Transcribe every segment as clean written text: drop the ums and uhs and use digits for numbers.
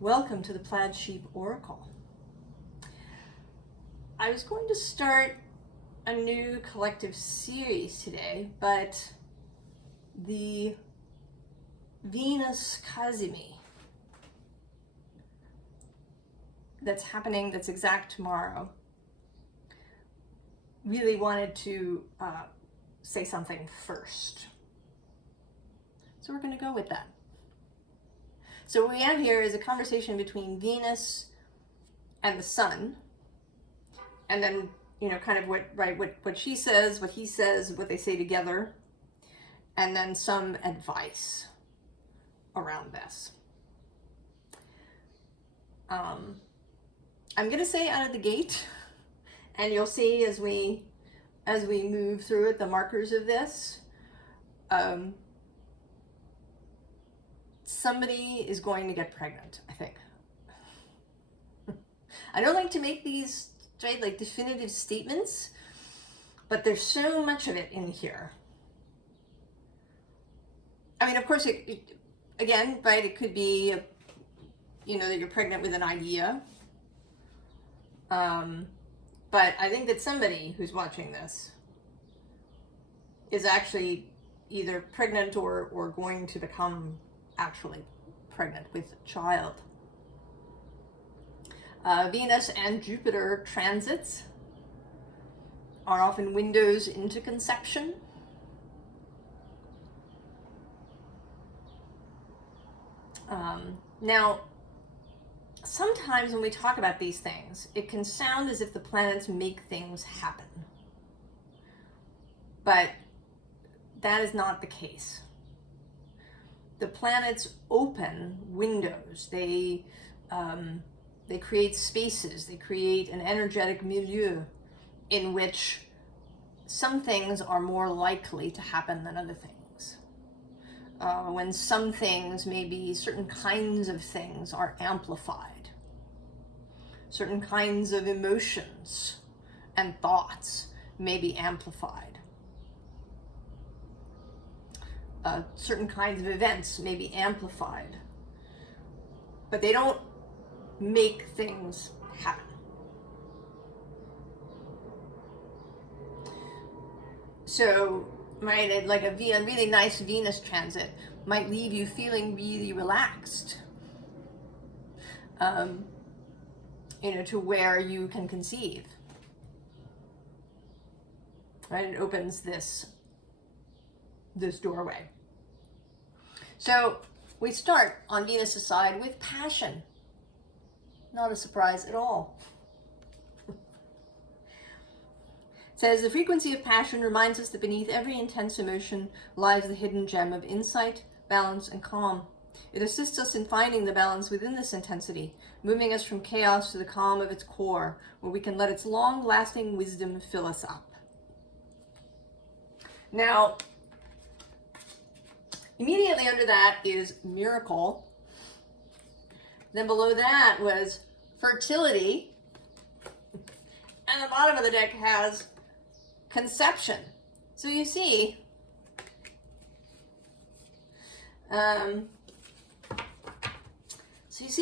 Welcome to the Plaid Sheep Oracle. I was going to start a new collective series today, but the Venus Cazimi that's happening, that's exact tomorrow, really wanted to say something first. So we're going to go with that. So what we have here is a conversation between Venus and the Sun, and then, you know, kind of what she says, what he says, what they say together, and then some advice around this. I'm going to say out of the gate, and you'll see as we move through it, the markers of this. Somebody is going to get pregnant, I think. I don't like to make these like definitive statements, but there's so much of it in here. I mean, of course, again, right, it could be, you know, that you're pregnant with an idea. But I think that somebody who's watching this is actually either pregnant or going to become actually pregnant with a child. Venus and Jupiter transits are often windows into conception. Now, sometimes when we talk about these things, it can sound as if the planets make things happen. But that is not the case. The planets open windows. They create spaces. They create an energetic milieu in which some things are more likely to happen than other things. When some things, maybe certain kinds of things, are amplified. Certain kinds of emotions and thoughts may be amplified. Certain kinds of events may be amplified, but they don't make things happen. So, right, like a really nice Venus transit might leave you feeling really relaxed, you know, to where you can conceive. Right, it opens this doorway. So we start on Venus' side with passion. Not a surprise at all. It says, the frequency of passion reminds us that beneath every intense emotion lies the hidden gem of insight, balance, and calm. It assists us in finding the balance within this intensity, moving us from chaos to the calm of its core, where we can let its long-lasting wisdom fill us up. Now, immediately under that is miracle. Then below that was fertility. And the bottom of the deck has conception. So you see,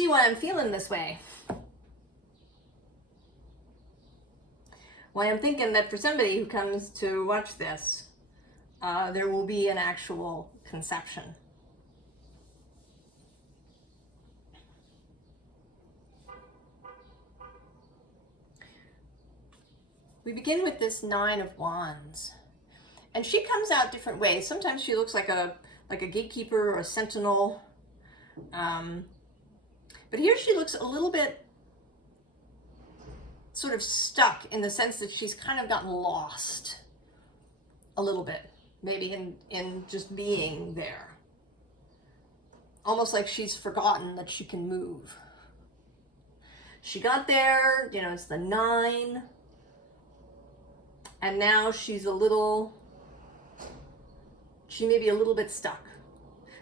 why I'm feeling this way. Why I'm thinking that for somebody who comes to watch this, there will be an actual conception. We begin with this Nine of Wands, and she comes out different ways. Sometimes she looks like a gatekeeper or a sentinel, but here she looks a little bit sort of stuck in the sense that she's kind of gotten lost a little bit. Maybe in just being there. Almost like she's forgotten that she can move. She got there, you know, it's the 9. And now she may be a little bit stuck.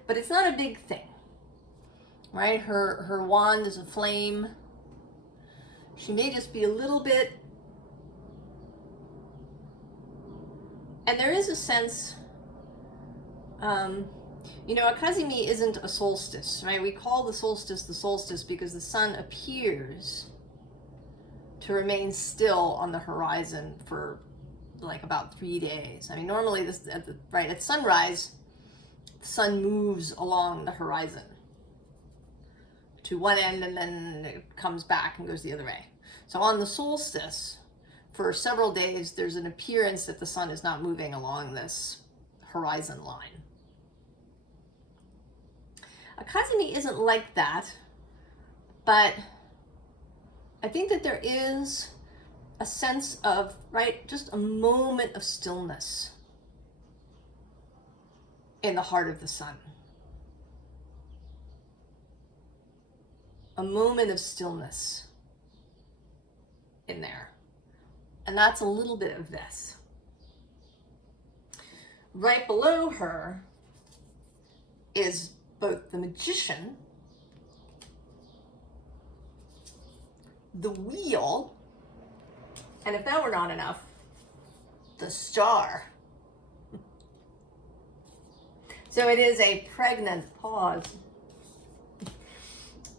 But it's not a big thing. Right? Her wand is a flame. She may just be a little bit. And there is a sense You know, a Cazimi isn't a solstice, right? We call the solstice because the sun appears to remain still on the horizon for like about 3 days. I mean, normally this at sunrise, the sun moves along the horizon to one end and then it comes back and goes the other way. So on the solstice, for several days, there's an appearance that the sun is not moving along this horizon line. A Cazimi isn't like that, but I think that there is a sense of, right, just a moment of stillness in the heart of the sun. A moment of stillness in there. And that's a little bit of this. Right below her is both the Magician, the Wheel, and if that were not enough, the Star. So it is a pregnant pause.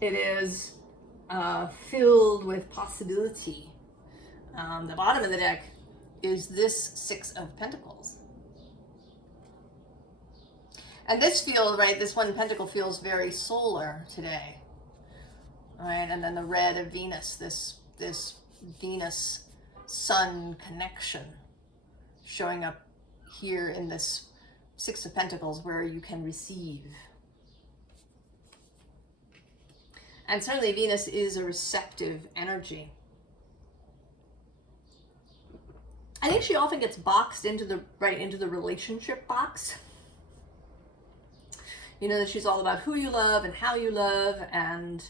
It is filled with possibility. The bottom of the deck is this Six of Pentacles. And this this one pentacle feels very solar today. All right, and then the red of Venus, this Venus Sun connection showing up here in this Six of Pentacles where you can receive. And certainly Venus is a receptive energy. I think she often gets boxed into the relationship box. You know, that she's all about who you love and how you love and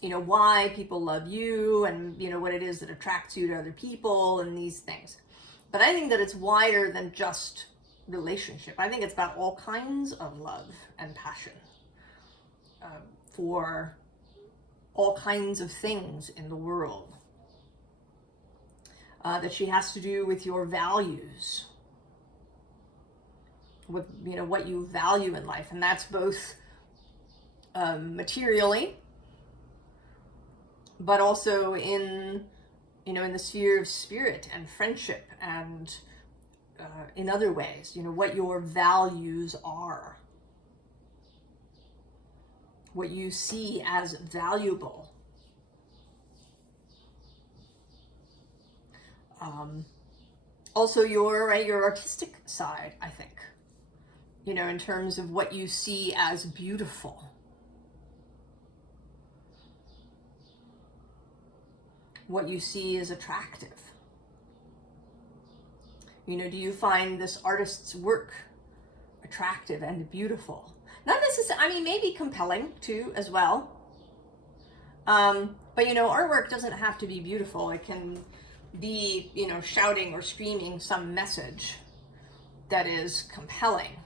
you know, why people love you and, you know, what it is that attracts you to other people and these things. But I think that it's wider than just relationship. I think it's about all kinds of love and passion for all kinds of things in the world that she has to do with your values, with, you know, what you value in life. And that's both materially, but also in, you know, in the sphere of spirit and friendship and in other ways, you know, what your values are, what you see as valuable. Also your artistic side, I think, you know, in terms of what you see as beautiful. What you see as attractive. You know, do you find this artist's work attractive and beautiful? Not necessarily, I mean, maybe compelling too, as well. But, you know, artwork doesn't have to be beautiful. It can be, you know, shouting or screaming some message that is compelling.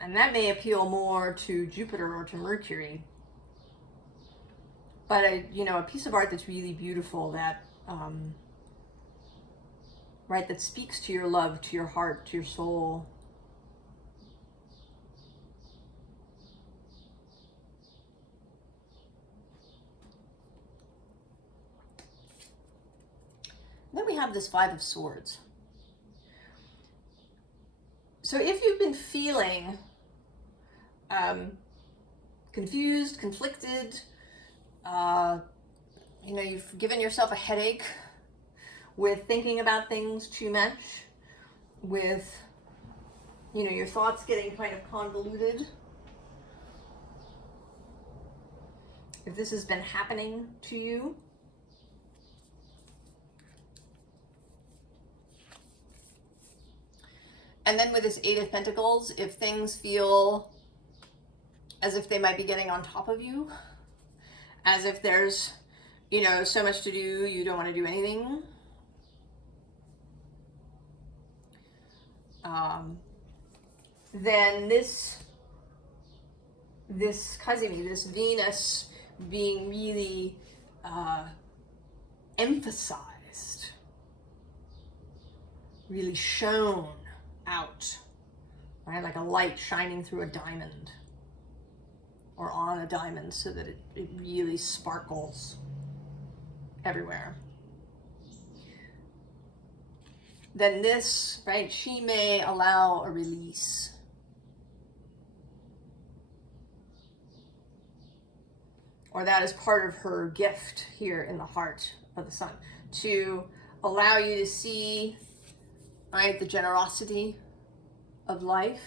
And that may appeal more to Jupiter or to Mercury. But, you know, a piece of art that's really beautiful, that, that speaks to your love, to your heart, to your soul. Then we have this Five of Swords. So if you've been feeling confused, conflicted, you know, you've given yourself a headache with thinking about things too much, with, you know, your thoughts getting kind of convoluted. If this has been happening to you, and then with this Eight of Pentacles, if things feel as if they might be getting on top of you, as if there's, you know, so much to do, you don't want to do anything. Then this Cazimi, this Venus being really emphasized really shone out, right? Like a light shining through a diamond or on a diamond, so that it really sparkles everywhere. Then this, right, she may allow a release. Or that is part of her gift here in the heart of the sun, to allow you to see, right, the generosity of life,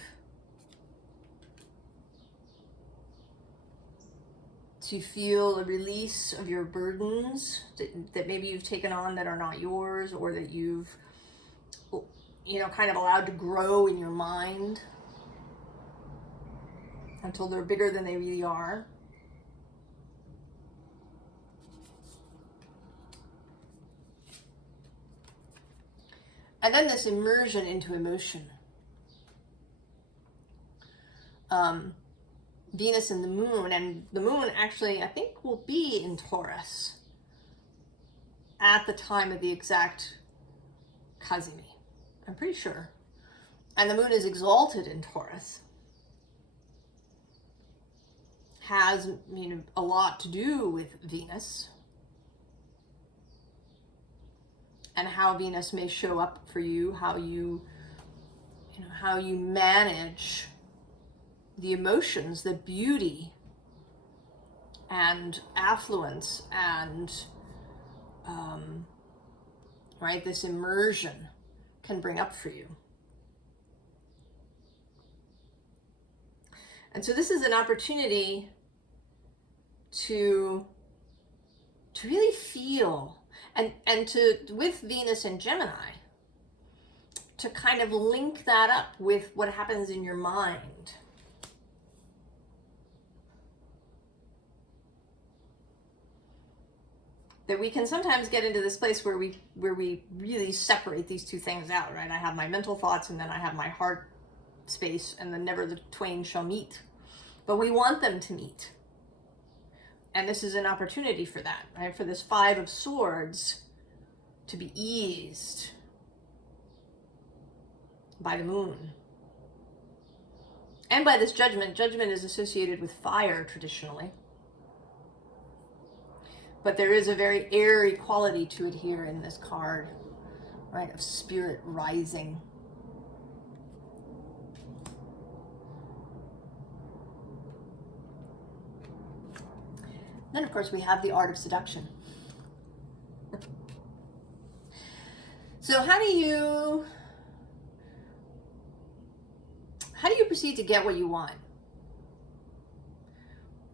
to feel a release of your burdens that maybe you've taken on that are not yours, or that you've, you know, kind of allowed to grow in your mind until they're bigger than they really are. And then this immersion into emotion. Venus and the moon actually, I think, will be in Taurus at the time of the exact Cazimi. I'm pretty sure. And the moon is exalted in Taurus. Has, you know, a lot to do with Venus. And how Venus may show up for you, how you manage the emotions, the beauty and affluence and, right, this immersion can bring up for you. And so this is an opportunity to really feel, and to, with Venus and Gemini, to kind of link that up with what happens in your mind. That we can sometimes get into this place where we really separate these two things out, right? I have my mental thoughts, and then I have my heart space, and then never the twain shall meet. But we want them to meet. And this is an opportunity for that, right? For this Five of Swords to be eased by the moon. And by this Judgment. Judgment is associated with fire traditionally. But there is a very airy quality to it here in this card, right? Of spirit rising. Then, of course, we have the art of seduction. So how do you proceed to get what you want?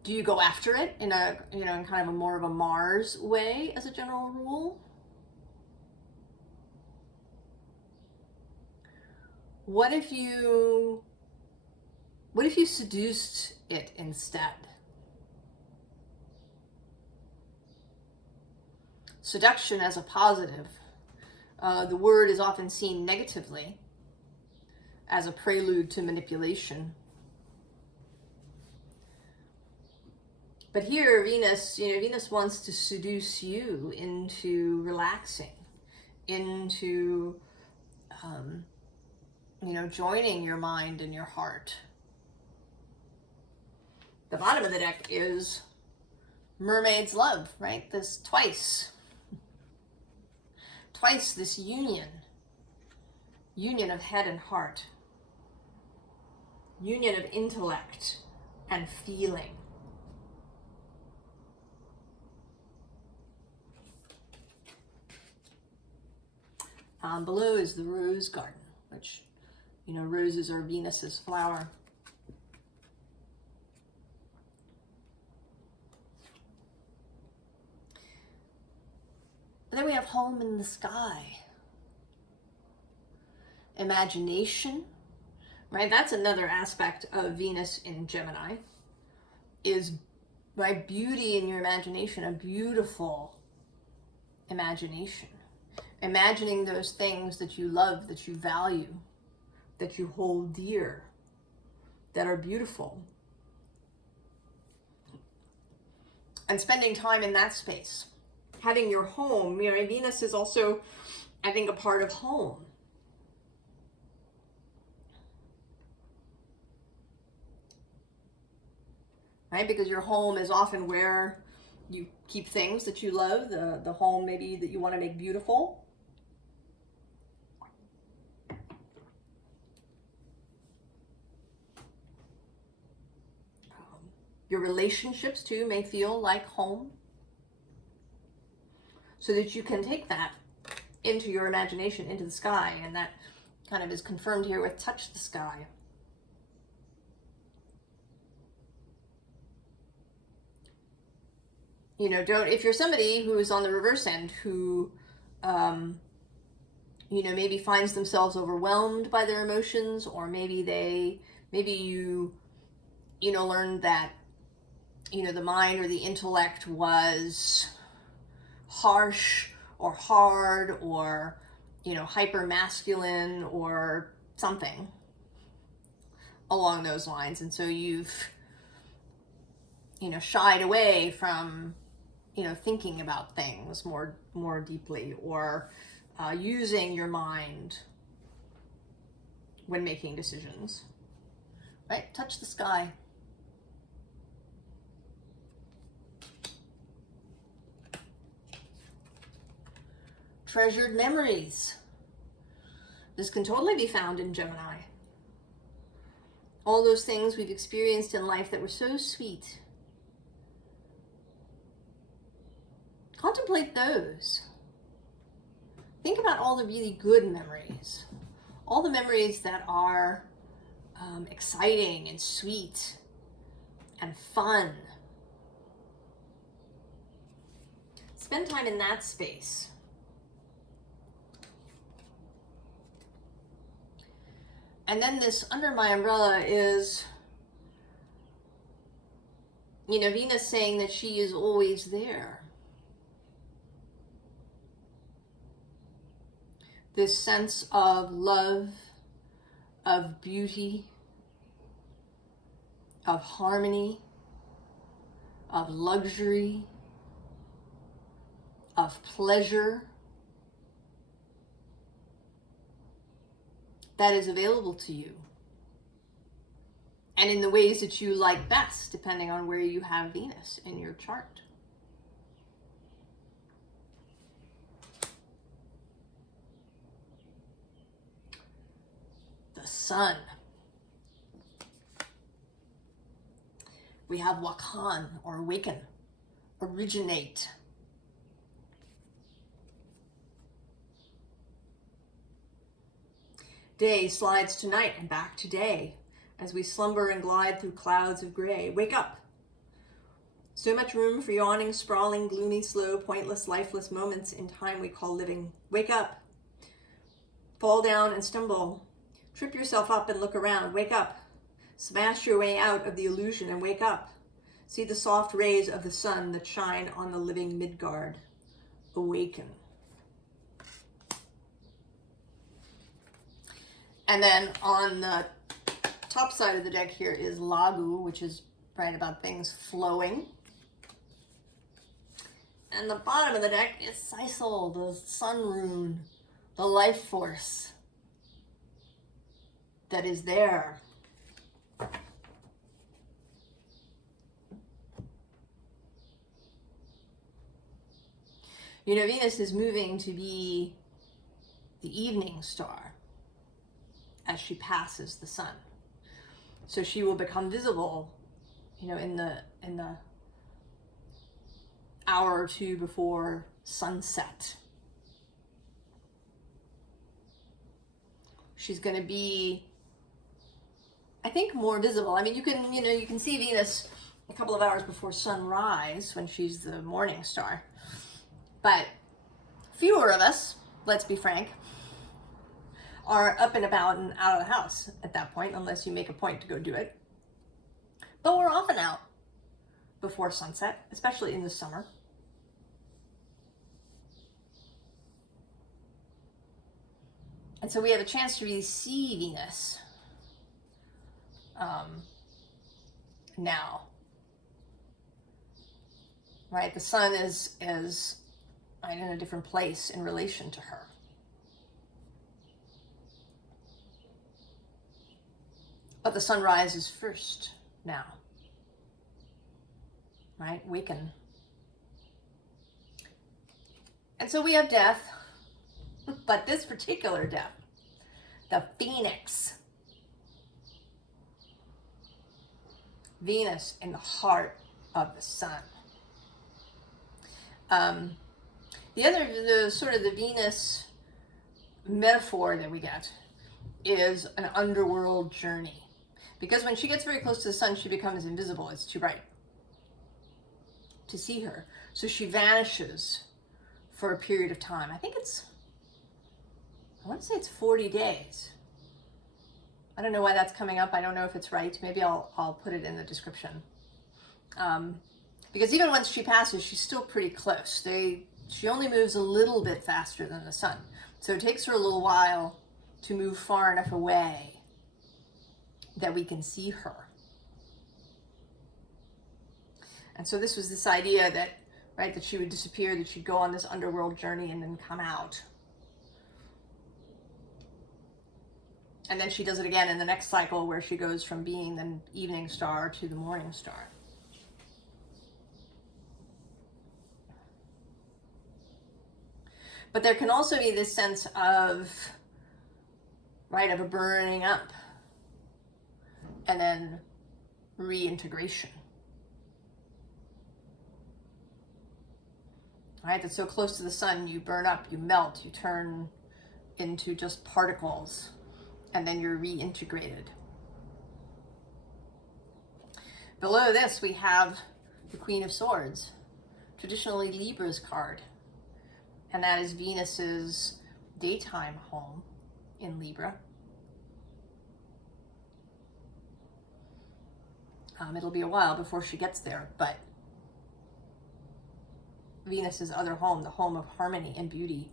Do you go after it in a, in kind of a more of a Mars way as a general rule? What if you seduced it instead? Seduction as a positive. The word is often seen negatively as a prelude to manipulation. But here, Venus, Venus wants to seduce you into relaxing, into, joining your mind and your heart. The bottom of the deck is Mermaid's Love, right? This twice this union of head and heart, union of intellect and feeling. Below is the rose garden, which, roses are Venus's flower. And then we have home in the sky. Imagination, right? That's another aspect of Venus in Gemini, is, right, beauty in your imagination, a beautiful imagination. Imagining those things that you love, that you value, that you hold dear, that are beautiful. And spending time in that space. Having your home, Venus is also, I think, a part of home. right? Because your home is often where you keep things that you love, the home maybe that you want to make beautiful. Your relationships too may feel like home, so that you can take that into your imagination, into the sky, and that kind of is confirmed here with touch the sky. You know, if you're somebody who is on the reverse end, who, you know, maybe finds themselves overwhelmed by their emotions, or maybe you know, learned that, you know, the mind or the intellect was harsh or hard or, you know, hyper masculine or something along those lines. And so you've, you know, shied away from, you know, thinking about things more deeply, or using your mind when making decisions. Right? Touch the sky. Treasured memories. This can totally be found in Gemini. All those things we've experienced in life that were so sweet. Contemplate those. Think about all the really good memories. All the memories that are exciting and sweet and fun. Spend time in that space. And then this under my umbrella is, you know, Venus saying that she is always there. This sense of love, of beauty, of harmony, of luxury, of pleasure, that is available to you, and in the ways that you like best, depending on where you have Venus in your chart. The sun. We have Wakan, or awaken, originate. Day slides to night and back to day as we slumber and glide through clouds of gray. Wake up. So much room for yawning, sprawling, gloomy, slow, pointless, lifeless moments in time we call living. Wake up. Fall down and stumble. Trip yourself up and look around. Wake up. Smash your way out of the illusion and wake up. See the soft rays of the sun that shine on the living Midgard. Awaken. And then on the top side of the deck here is Lagu, which is right about things flowing. And the bottom of the deck is Sisal, the sun rune, the life force that is there. You know, Venus is moving to be the evening star as she passes the sun. So she will become visible, you know, in the hour or two before sunset. She's going to be, I think, more visible. I mean, you can see Venus a couple of hours before sunrise when she's the morning star. But fewer of us, let's be frank, are up and about and out of the house at that point, unless you make a point to go do it. But we're often out before sunset, especially in the summer. And so we have a chance to really see Venus now. Right? The sun is right in a different place in relation to her. But the sun rises first now. right? Waken. And so we have death, but this particular death, the phoenix, Venus in the heart of the sun. The sort of the Venus metaphor that we get is an underworld journey. Because when she gets very close to the sun, she becomes invisible. It's too bright to see her. So she vanishes for a period of time. I want to say it's 40 days. I don't know why that's coming up. I don't know if it's right. Maybe I'll put it in the description. Because even once she passes, she's still pretty close. She only moves a little bit faster than the sun. So it takes her a little while to move far enough away that we can see her. And so this was this idea that, right, that she would disappear, that she'd go on this underworld journey and then come out. And then she does it again in the next cycle where she goes from being the evening star to the morning star. But there can also be this sense of, right, of a burning up and then reintegration. Right, that's so close to the sun, you burn up, you melt, you turn into just particles, and then you're reintegrated. Below this, we have the Queen of Swords, traditionally Libra's card. And that is Venus's daytime home in Libra. It'll be a while before she gets there, but Venus's other home, the home of harmony and beauty.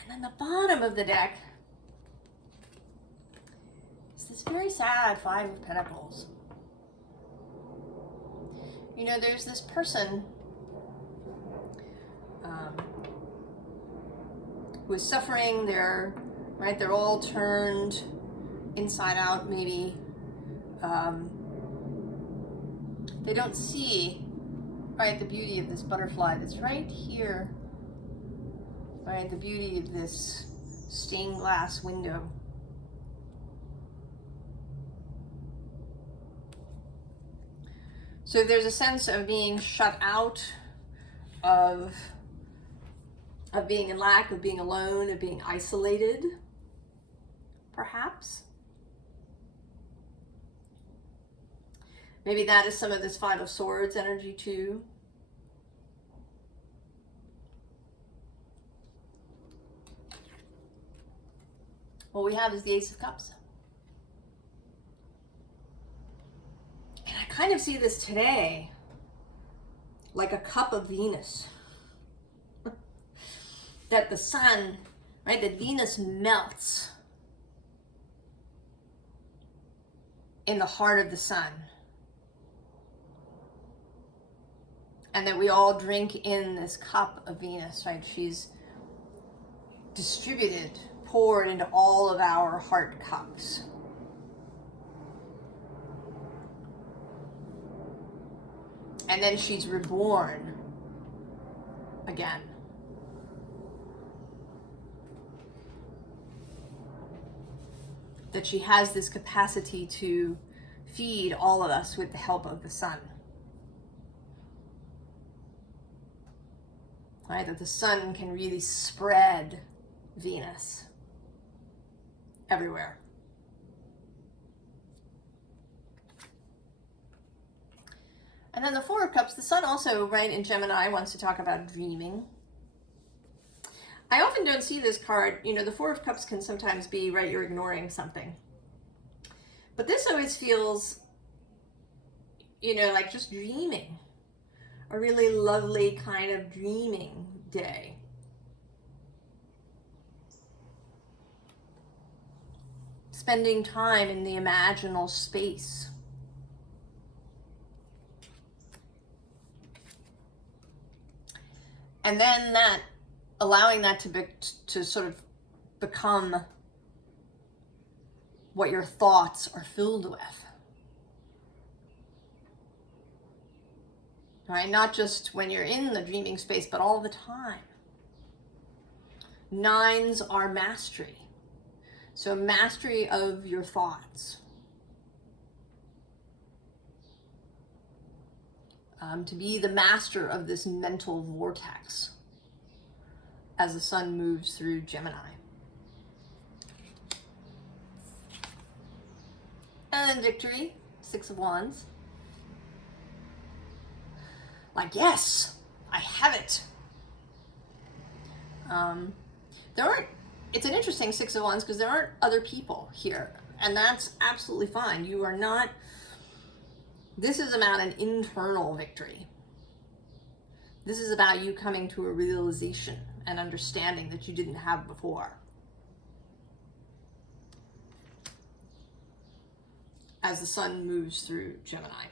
And then the bottom of the deck is this very sad Five of Pentacles. You know, there's this person who is suffering. They're all turned inside out, maybe. They don't see, right, the beauty of this butterfly that's right here, right, the beauty of this stained glass window. So there's a sense of being shut out, of being in lack, of being alone, of being isolated, perhaps. Maybe that is some of this Five of Swords energy too. What we have is the Ace of Cups. And I kind of see this today like a cup of Venus. That the sun, right, that Venus melts in the heart of the sun. And that we all drink in this cup of Venus, right? She's distributed, poured into all of our heart cups. And then she's reborn again. That she has this capacity to feed all of us with the help of the sun. Right? That the sun can really spread Venus everywhere. And then the Four of Cups, the sun also, right, in Gemini wants to talk about dreaming. I often don't see this card. You know, the Four of Cups can sometimes be, right, you're ignoring something. But this always feels, you know, like just dreaming. A really lovely kind of dreaming day. Spending time in the imaginal space. And then that, allowing that to sort of become what your thoughts are filled with. right? Not just when you're in the dreaming space, but all the time. Nines are mastery. So mastery of your thoughts. To be the master of this mental vortex as the sun moves through Gemini. And then victory, Six of Wands. Like, yes, I have it. It's an interesting Six of Wands because there aren't other people here. And that's absolutely fine. You are not, this is about an internal victory. This is about you coming to a realization and understanding that you didn't have before. As the sun moves through Gemini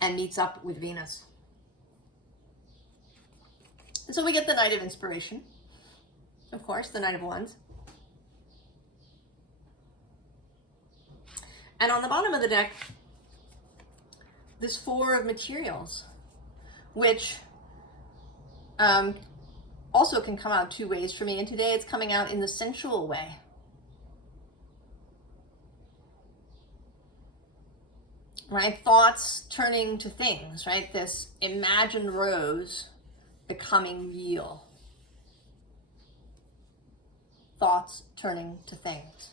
and meets up with Venus. And so we get the Knight of Inspiration, of course, the Knight of Wands. And on the bottom of the deck, this Four of Materials, which also can come out two ways for me. And today it's coming out in the sensual way. Right? Thoughts turning to things, right? This imagined rose becoming real. Thoughts turning to things.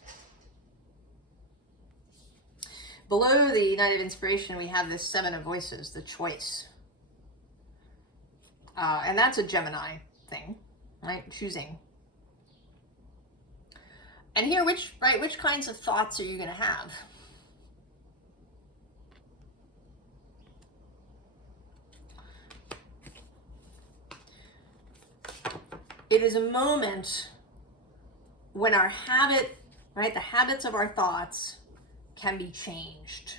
Below the Knight of Inspiration, we have this Seven of Voices, the choice. And that's a Gemini thing, right? Choosing. And here, which kinds of thoughts are you going to have? It is a moment when our habit, right, the habits of our thoughts can be changed,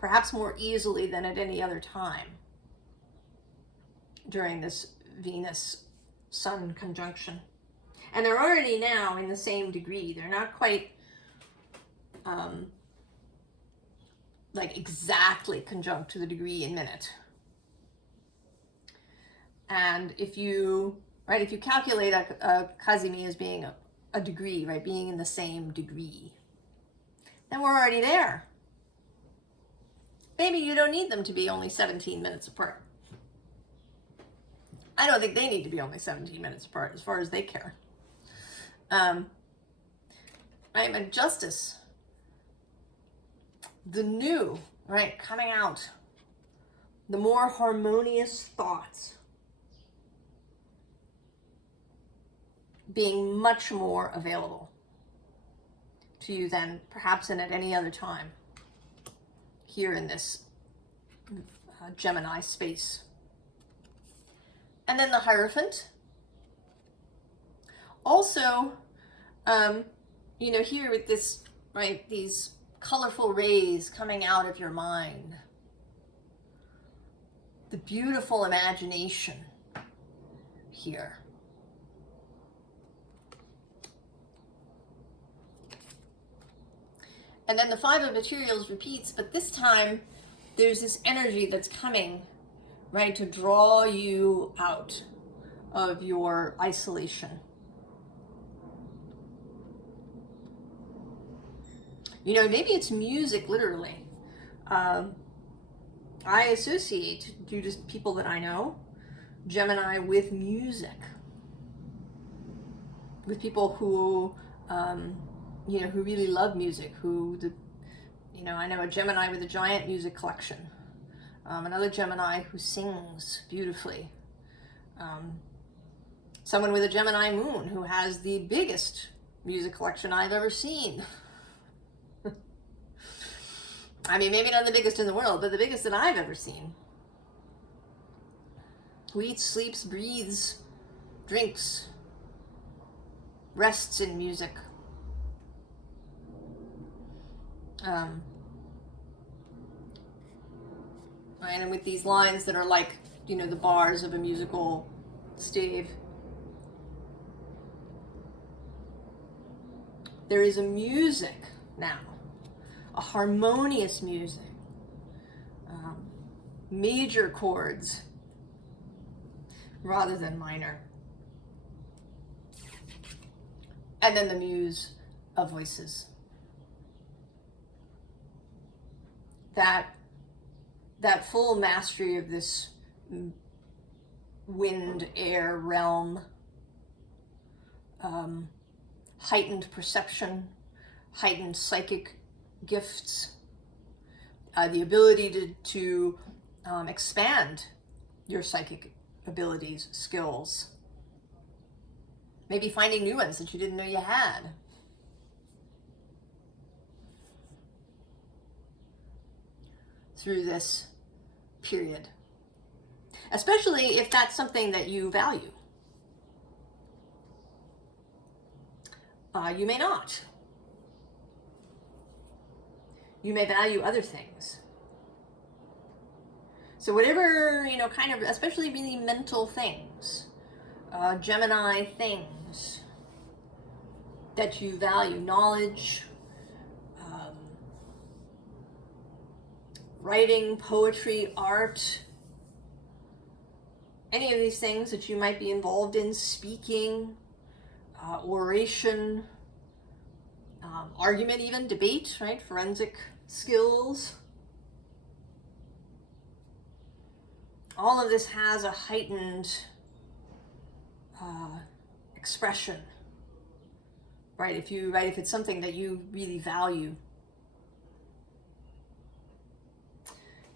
perhaps more easily than at any other time during this Venus-Sun conjunction. And they're already now in the same degree. They're not quite like exactly conjunct to the degree in minute. And if you calculate a Cazimi as being a degree, right, being in the same degree, then we're already there. Maybe you don't need them to be only 17 minutes apart. I don't think they need to be only 17 minutes apart as far as they care. I'm a Justice. The new, right, coming out. The more harmonious thoughts. Being much more available to you than perhaps at any other time here in this Gemini space. And then the Hierophant. Also, here with this, right, these colorful rays coming out of your mind. The beautiful imagination here. And then the Five of Materials repeats, but this time there's this energy that's coming, right, to draw you out of your isolation. Maybe it's music, literally. I associate, due to people that I know, Gemini with music. With people who, who really love music, I know a Gemini with a giant music collection, another Gemini who sings beautifully, someone with a Gemini moon who has the biggest music collection I've ever seen. I mean, maybe not the biggest in the world, but the biggest that I've ever seen. Who eats, sleeps, breathes, drinks, rests in music. Right, and with these lines that are like, the bars of a musical stave. There is a music now, a harmonious music major chords rather than minor. And then the Muse of voices. That full mastery of this wind, air realm, heightened perception, heightened psychic gifts, the ability to expand your psychic abilities, skills, maybe finding new ones that you didn't know you had. Through this period, especially if that's something that you value. You may not. You may value other things. So whatever, kind of, especially really mental things, Gemini things that you value, knowledge, writing, poetry, art, any of these things that you might be involved in, speaking, oration, argument even, debate, right? Forensic skills. All of this has a heightened expression, right? If it's something that you really value.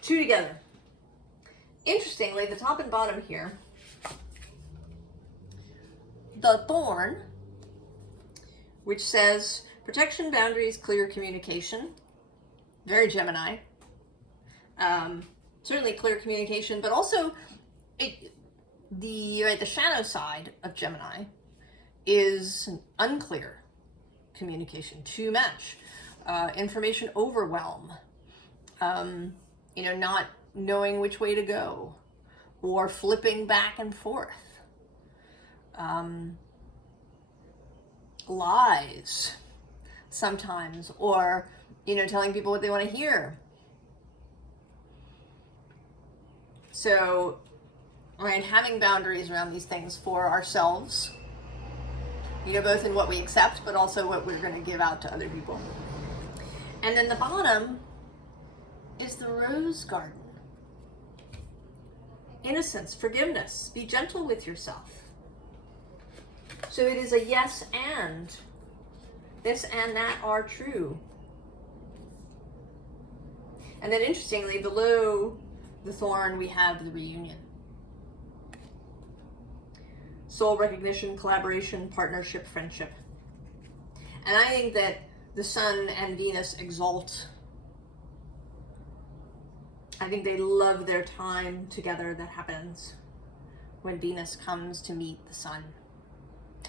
Two together. Interestingly, the top and bottom here, the thorn, which says protection, boundaries, clear communication. Very Gemini. Certainly clear communication, but also the shadow side of Gemini is an unclear communication, too much, information overwhelm, not knowing which way to go, or flipping back and forth, lies sometimes, or telling people what they want to hear. So, right, having boundaries around these things for ourselves, both in what we accept, but also what we're going to give out to other people. And then the bottom is the rose garden. Innocence, forgiveness, be gentle with yourself. So it is a yes and. This and that are true. And then interestingly, below the thorn, we have the reunion. Soul recognition, collaboration, partnership, friendship. And I think that the Sun and Venus exalt. I think they love their time together that happens when Venus comes to meet the Sun.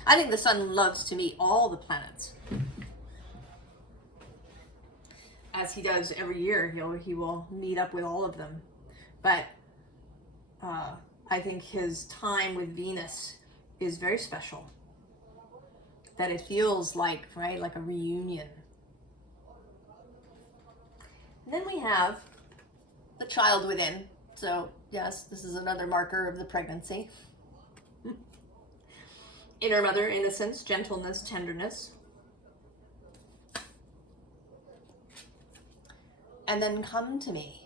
I think the Sun loves to meet all the planets. As he does every year, he will meet up with all of them. But I think his time with Venus is very special. That it feels like, right, like a reunion. And then we have the child within. So yes, this is another marker of the pregnancy. Inner mother, innocence, gentleness, tenderness. And then come to me.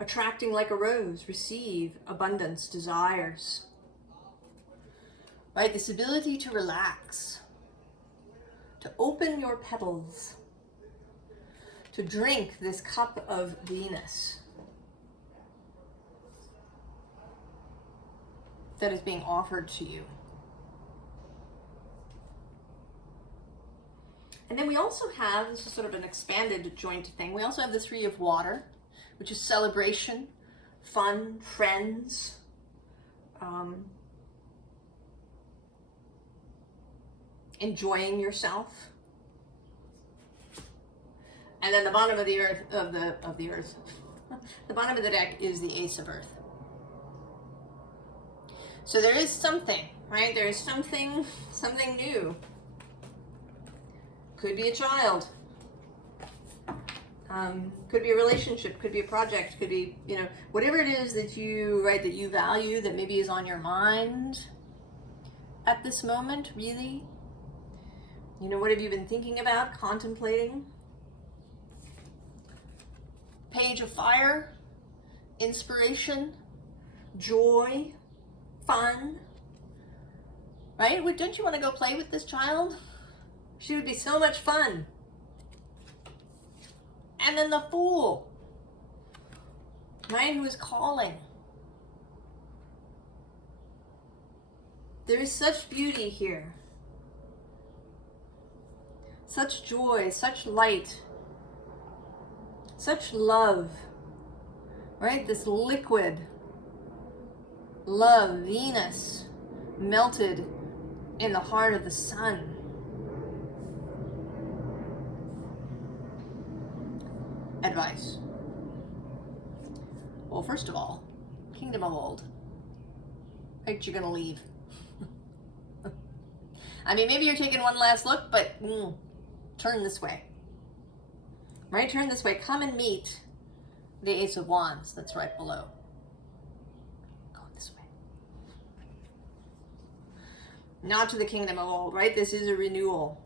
Attracting like a rose, receive abundance, desires. Right, this ability to relax, to open your petals, to drink this cup of Venus that is being offered to you. And then we also have, this is sort of an expanded joint thing, we also have the Three of Water, which is celebration, fun, friends, enjoying yourself. And then the bottom of the earth, the bottom of the deck is the Ace of Earth. So there is something, right? There is something new. Could be a child. Could be a relationship, could be a project, could be, you know, whatever it is that you, right, that you value, that maybe is on your mind at this moment, really. You know, what have you been thinking about, contemplating? Page of Fire, inspiration, joy, fun, right? Don't you want to go play with this child? She would be so much fun. And then the Fool, right, who is calling. There is such beauty here. Such joy, such light, such love, right? This liquid love, Venus, melted in the heart of the sun. Advice. Well, first of all, Kingdom of Old. Right, you're gonna leave. I mean, maybe you're taking one last look, but turn this way. Right, turn this way. Come and meet the Ace of Wands that's right below. Go this way. Not to the Kingdom of Old, right? This is a renewal.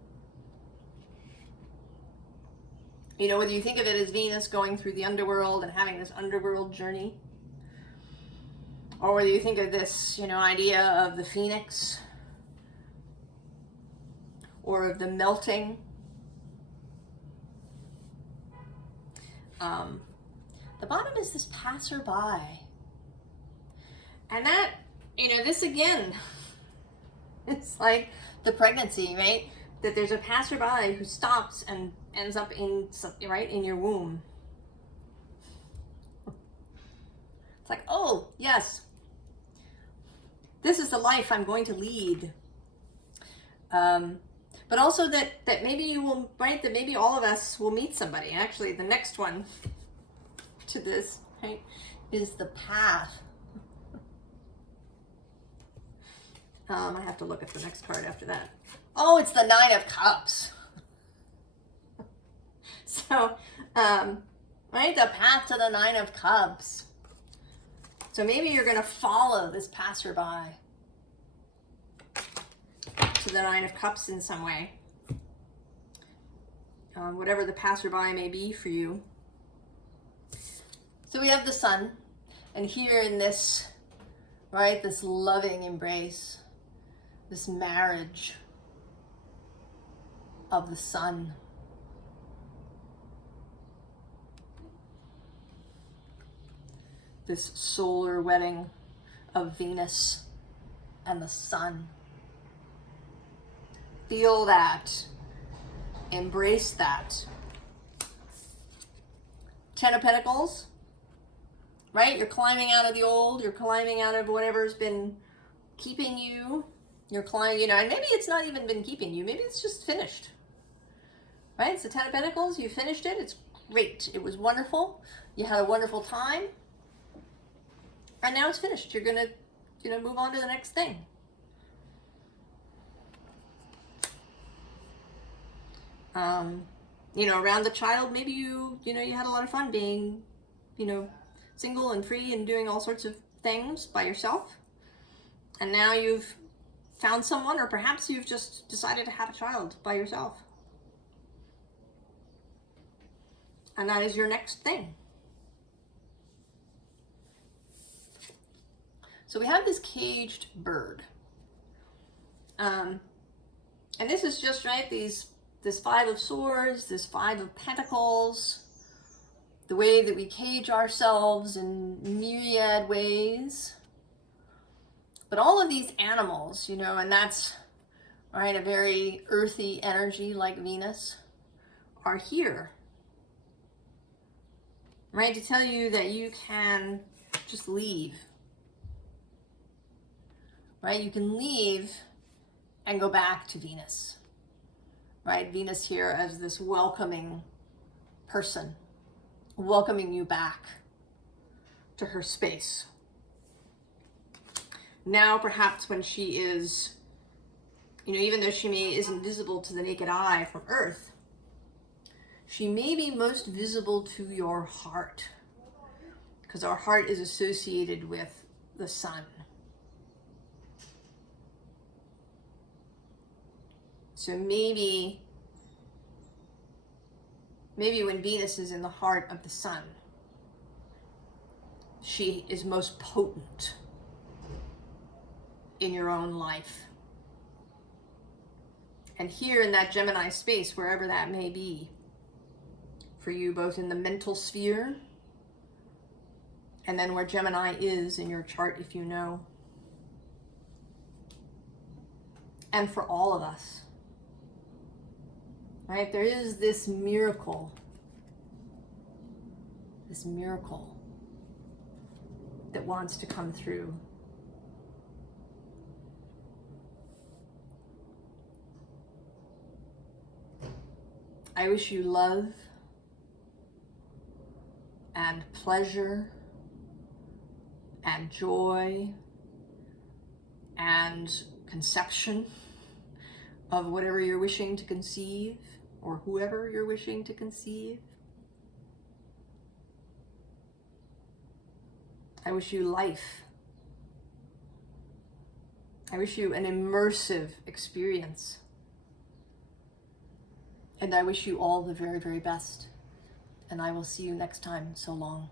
You know, whether you think of it as Venus going through the underworld and having this underworld journey, or whether you think of this, you know, idea of the phoenix, or of the melting. The bottom is this passerby. And that, you know, this again, it's like the pregnancy, right? That there's a passerby who stops and ends up in, right, in your womb. It's like, oh, yes, this is the life I'm going to lead. But also that maybe you will, right, that maybe all of us will meet somebody. Actually, the next one to this, right, is the Path. I have to look at the next card after that. Oh, it's the Nine of Cups. So, right, the Path to the Nine of Cups. So maybe you're going to follow this passerby to the Nine of Cups in some way. Whatever the passerby may be for you. So we have the Sun, and here in this, right, this loving embrace, this marriage of the Sun. This solar wedding of Venus and the Sun. Feel that. Embrace that. Ten of Pentacles. Right? You're climbing out of the old. You're climbing out of whatever's been keeping you. You're climbing, you know, and maybe it's not even been keeping you. Maybe it's just finished. Right? It's the Ten of Pentacles. You finished it. It's great. It was wonderful. You had a wonderful time. And now it's finished. You're going to, you know, move on to the next thing. You know, around the child, maybe you know, you had a lot of fun being, you know, single and free and doing all sorts of things by yourself. And now you've found someone, or perhaps you've just decided to have a child by yourself. And that is your next thing. So we have this caged bird. And this is just, right, this Five of Swords, this Five of Pentacles, the way that we cage ourselves in myriad ways. But all of these animals, you know, and that's, right, a very earthy energy like Venus, are here, right, to tell you that you can just leave. Right, you can leave and go back to Venus. Right, Venus here as this welcoming person, welcoming you back to her space. Now, perhaps when she is, you know, even though she isn't visible to the naked eye from Earth, She may be most visible to your heart, because our heart is associated with the sun. So maybe when Venus is in the heart of the sun, she is most potent in your own life. And here in that Gemini space, wherever that may be, for you, both in the mental sphere, and then where Gemini is in your chart, if you know, and for all of us, right? There is this miracle that wants to come through. I wish you love and pleasure and joy and conception of whatever you're wishing to conceive, or whoever you're wishing to conceive. I wish you life. I wish you an immersive experience. And I wish you all the very, very best. And I will see you next time. So long.